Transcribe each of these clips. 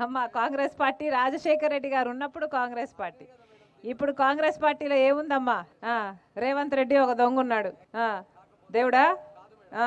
అమ్మ కాంగ్రెస్ పార్టీ రాజశేఖర్ రెడ్డి గారు ఉన్నప్పుడు కాంగ్రెస్ పార్టీ. ఇప్పుడు కాంగ్రెస్ పార్టీలో ఏముందమ్మా? ఆ, రేవంత్ రెడ్డి ఒక దొంగ ఉన్నాడు ఆ, దేవుడా? ఆ,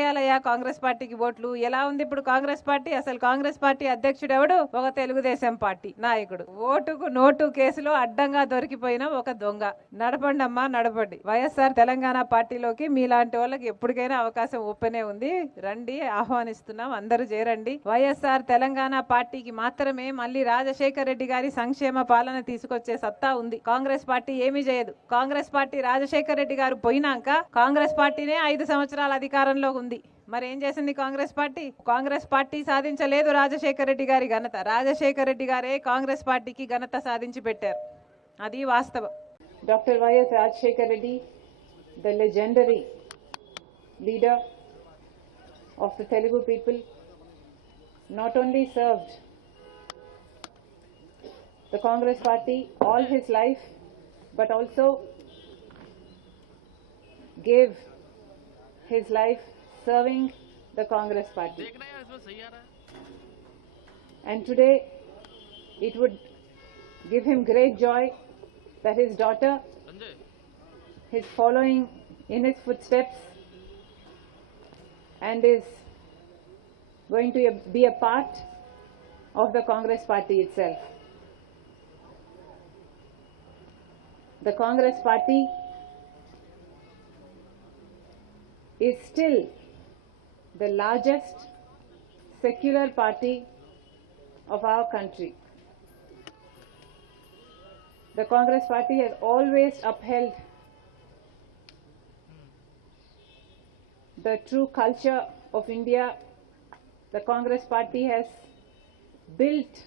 ఎందుకేయాలయ్యా కాంగ్రెస్ పార్టీకి ఓట్లు? ఎలా ఉంది ఇప్పుడు కాంగ్రెస్ పార్టీ? అసలు కాంగ్రెస్ పార్టీ అధ్యక్షుడు ఎవడు ఒక తెలుగుదేశం పార్టీ నాయకుడు. ఓటుకు నోటు కేసులో అడ్డంగా దొరికిపోయిన ఒక దొంగ. నడపండి అమ్మా నడపండి. వైఎస్ఆర్ తెలంగాణ పార్టీలోకి మీలాంటి వాళ్ళకి ఎప్పటికైనా అవకాశం ఓపెనే ఉంది. రండి ఆహ్వానిస్తున్నాం. అందరూ చేరండి. వైఎస్ఆర్ తెలంగాణ పార్టీకి మాత్రమే మళ్ళీ రాజశేఖర్ రెడ్డి గారి సంక్షేమ పాలన తీసుకొచ్చే సత్తా ఉంది. కాంగ్రెస్ పార్టీ ఏమీ చేయదు. కాంగ్రెస్ పార్టీ రాజశేఖర్ రెడ్డి గారు పోయినాక కాంగ్రెస్ పార్టీనే ఐదు సంవత్సరాల అధికారంలో ఉంది. మరి ఏం చేసింది కాంగ్రెస్ పార్టీ? కాంగ్రెస్ పార్టీ సాధించలేదు రాజశేఖర్ రెడ్డి గారి ఘనత. రాజశేఖర్ రెడ్డి గారే కాంగ్రెస్ పార్టీకి ఘనత సాధించి పెట్టారు. అది వాస్తవం. Doctor YS Rajasekhar Reddy the legendary leader of the Telugu people not only served the Congress party all his life, but also gave his life serving the Congress party. And today, it would give him great joy that his daughter is following in his footsteps and is going to be a part of the Congress party itself. The Congress party is still the largest secular party of our country. The Congress party has always upheld the true culture of India. The Congress party has built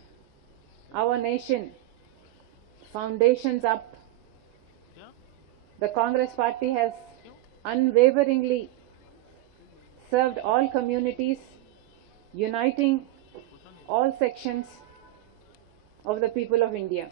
our nation foundations up. The Congress party has unwaveringly served all communities, uniting all sections of the people of India.